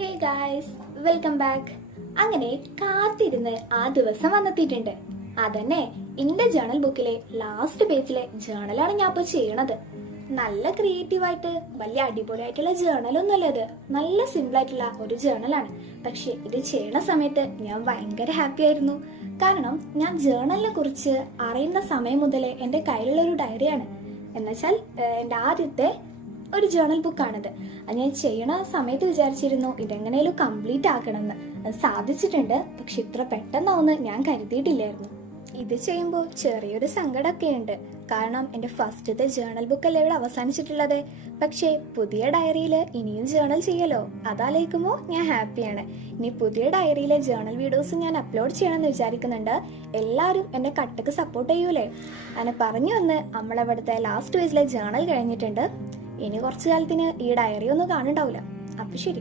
Hey guys, welcome back. അങ്ങനെ കാത്തിരുന്ന് ആ ദിവസം വന്നെത്തിയിട്ടുണ്ട്. അതന്നെ എന്റെ ജേണൽ ബുക്കിലെ ലാസ്റ്റ് പേജിലെ ജേണലാണ് ഞാൻ ഇപ്പൊ ചെയ്യണത്. നല്ല ക്രിയേറ്റീവ് ആയിട്ട് വലിയ അടിപൊളിയായിട്ടുള്ള ജേണലൊന്നുമല്ല ഇത്. നല്ല സിമ്പിൾ ആയിട്ടുള്ള ഒരു ജേണലാണ്. പക്ഷെ ഇത് ചെയ്യണ സമയത്ത് ഞാൻ ഭയങ്കര ഹാപ്പി ആയിരുന്നു. കാരണം ഞാൻ ജേണലിനെ കുറിച്ച് അറിയുന്ന സമയം മുതലേ എന്റെ കയ്യിലുള്ള ഒരു ഡയറിയാണ്. എന്നുവെച്ചാൽ എന്റെ ആദ്യത്തെ ഒരു ജേണൽ ബുക്കാണിത്. അത് ഞാൻ ചെയ്യണ സമയത്ത് വിചാരിച്ചിരുന്നു ഇതെങ്ങനെയും കംപ്ലീറ്റ് ആക്കണമെന്ന്. അത് സാധിച്ചിട്ടുണ്ട്. പക്ഷെ ഇത്ര പെട്ടെന്നാവുമെന്ന് ഞാൻ കരുതിയിട്ടില്ലായിരുന്നു. ഇത് ചെയ്യുമ്പോൾ ചെറിയൊരു സങ്കടമൊക്കെ ഉണ്ട്. കാരണം എൻ്റെ ഫസ്റ്റത്തെ ജേണൽ ബുക്കല്ലേ ഇവിടെ അവസാനിച്ചിട്ടുള്ളത്. പക്ഷേ പുതിയ ഡയറിയിൽ ഇനിയും ജേണൽ ചെയ്യലോ, അതാലോചിക്കുമ്പോൾ ഞാൻ ഹാപ്പിയാണ്. ഇനി പുതിയ ഡയറിയിലെ ജേണൽ വീഡിയോസ് ഞാൻ അപ്ലോഡ് ചെയ്യണമെന്ന് വിചാരിക്കുന്നുണ്ട്. എല്ലാവരും എന്നെ കട്ടക്ക് സപ്പോർട്ട് ചെയ്യൂലേ? അങ്ങനെ പറഞ്ഞു വന്ന് നമ്മളവിടുത്തെ ലാസ്റ്റ് പേജിലെ ജേണൽ കഴിഞ്ഞിട്ടുണ്ട്. ഇനി കുറച്ചു കാലത്തിന് ഈ ഡയറി ഒന്നും കാണുന്നുണ്ടാവില്ല. അപ്പൊ ശരി.